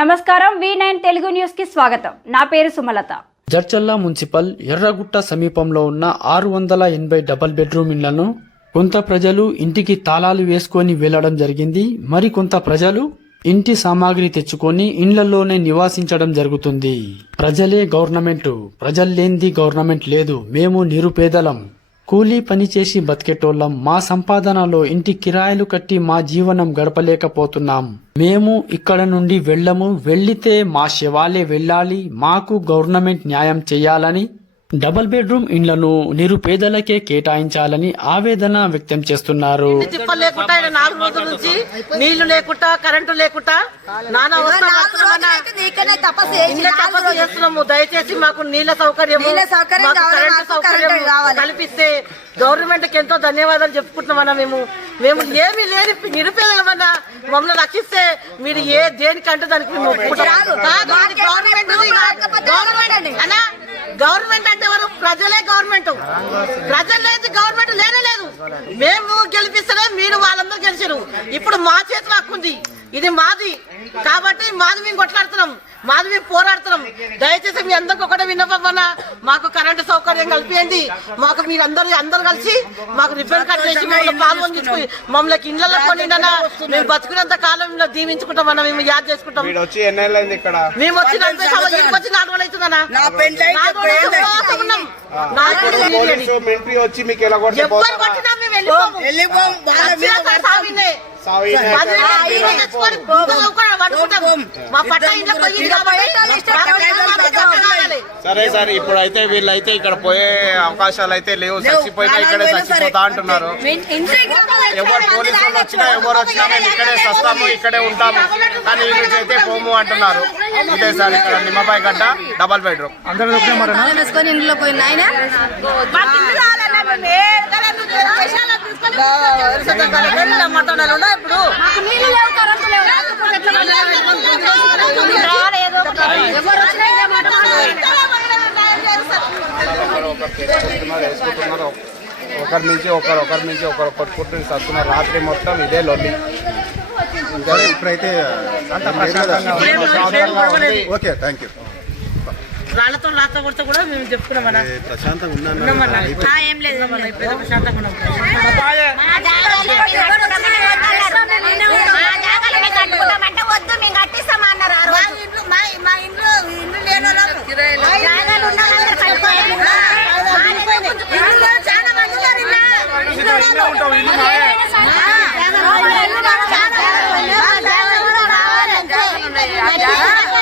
నమస్కారం V nine Telugu న్యూస్కి స్వాగతం. నా పేరు సుమలత. జడ్చల్లా మున్సిపల్ ఎర్రగుట్ట సమీపంలో ఉన్న ఆరు వందల ఎనభై డబల్ బెడ్రూమ్ ఇళ్ళను కొంత ప్రజలు ఇంటికి తాళాలు వేసుకొని వెళ్ళడం జరిగింది. మరి కొంత ప్రజలు ఇంటి సామాగ్రి తెచ్చుకొని ఇండ్లలోనే నివాసించడం జరుగుతుంది. ప్రజలే గవర్నమెంట్. ప్రజల్లేంది గవర్నమెంట్ లేదు. మేము నిరుపేదలం. కూలీ పని చేసి బతికేటోళ్ళం. మా సంపాదనలో ఇంటి కిరాయిలు కట్టి మా జీవనం గడపలేకపోతున్నాం. మేము ఇక్కడ నుండి వెళ్ళము. వెళ్ళితే మా శవాలే వెళ్ళాలి. మాకు గవర్నమెంట్ న్యాయం చేయాలని డబుల్ బెడ్రూమ్ ఇండ్లను నిరుపేదలకే కేటాయించాలని ఆవేదన వ్యక్తం చేస్తున్నారు. తిప్పలు లేకుండా ఈడ నాలుగు రోజుల నుంచి నీళ్ళు లేకుండా కరెంటు లేకుండా నానా చేస్తున్నాము. దయచేసి మాకు నీళ్ళ సౌకర్యం నీళ్ళ సౌకర్యం మాకు కావాలి, కరెంటు మాకు సౌకర్యం కరెంటు కావాలి. కల్పిస్తే గవర్నమెంట్కి ఎంతో ధన్యవాదాలు చెప్పుకుంటున్నామన్నా మేము. మేము ఏమి లేని నిరుపేదలమన్నా మమ్మల్ని రక్షిస్తే మీరు ఏ దేనికంటే దానికి మేము గవర్నమెంట్. అన్నా గవర్నమెంట్ అంటే ఎవరు? ప్రజలే గవర్నమెంట్. ప్రజలు లేదు గవర్నమెంట్ లేనే లేదు. మేము గెలిపిస్తే మీరు వాళ్ళందరూ గెలిచారు ఇప్పుడు మా చేతిలో హక్కు ఉంది ఇది మాది. కాబట్టి మాది మేము కొట్లాడుతున్నాం. మాది మేము పోరాడుతున్నాం. దయచేసి మీ అందరికి ఒకటే విన్నపమ్మన్నా మాకు కరెంటు సౌకర్యం కల్పియండి మాకు మీరు అందరు అందరు కలిసి మాకు రిపేర్ కట్ చేసి మమ్మల్ని పాల్గొంచుకుని మమ్మల్ని ఇళ్ళలో కొనిండనా మేము బతుకున్నంత కాలం దీవించుకుంటామన్నా మేము యాద్ చేసుకుంటాం. వీడు వచ్చి ఎన్నేళ్ళైంది ఇక్కడ? మేము వచ్చి నలభై సంవత్సరాలు వచ్చి నాలుగు రోజులు అవుతుందన్నా. పోతారా? కొట్టినా సరే సరే ఇప్పుడు అయితే వీళ్ళైతే ఇక్కడ పోయే అవకాశాలు అయితే లేవు. చచ్చిపోయినా ఇక్కడే చచ్చిపోతా అంటున్నారు. ఎవరు పోలీసు వాళ్ళు వచ్చినా ఎవరు వచ్చినా మేము ఇక్కడే వస్తాము ఇక్కడే ఉంటాము. కానీ ఈ నుంచి అయితే పోము అంటున్నారు. ఇదే సార్ ఇక్కడ నిమ్మపాయ గడ్డ డబల్ బెడ్రూమ్. వేసుకొని ఇంట్లో ఆయన. ఉన్నాయి ఇప్పుడు? ఒకరి నుంచి ఒకరు ఒకరి నుంచి ఒకరు కొట్టుకుంటూ చస్తున్నారు. రాత్రి మొత్తం ఇదే లొల్లి. ఇంకా ఇప్పుడైతే. Okay thank you. రాళ్ళతో రాత కొడితే కూడా మేము ప్రశాంతంగా ఉన్నామన్నా ఏం లేదు ప్రశాంతంగా ఉన్నాం వద్దు మేము కట్టిస్తామన్నారు మా ఇంట్లో మా మా ఇంట్లో ఇల్లు లేని వాళ్ళకు. జాగాలు ఉన్న వాళ్ళందరూ కట్టుకోవాలి. ఇల్లు చాలా మంది ఉన్నారు ఇలా. ఇల్లు లేని వాళ్ళు. ఇల్లు మాకు చాలా మంది ఉన్నారు. మా జాగాలు కూడా రావాలంటే.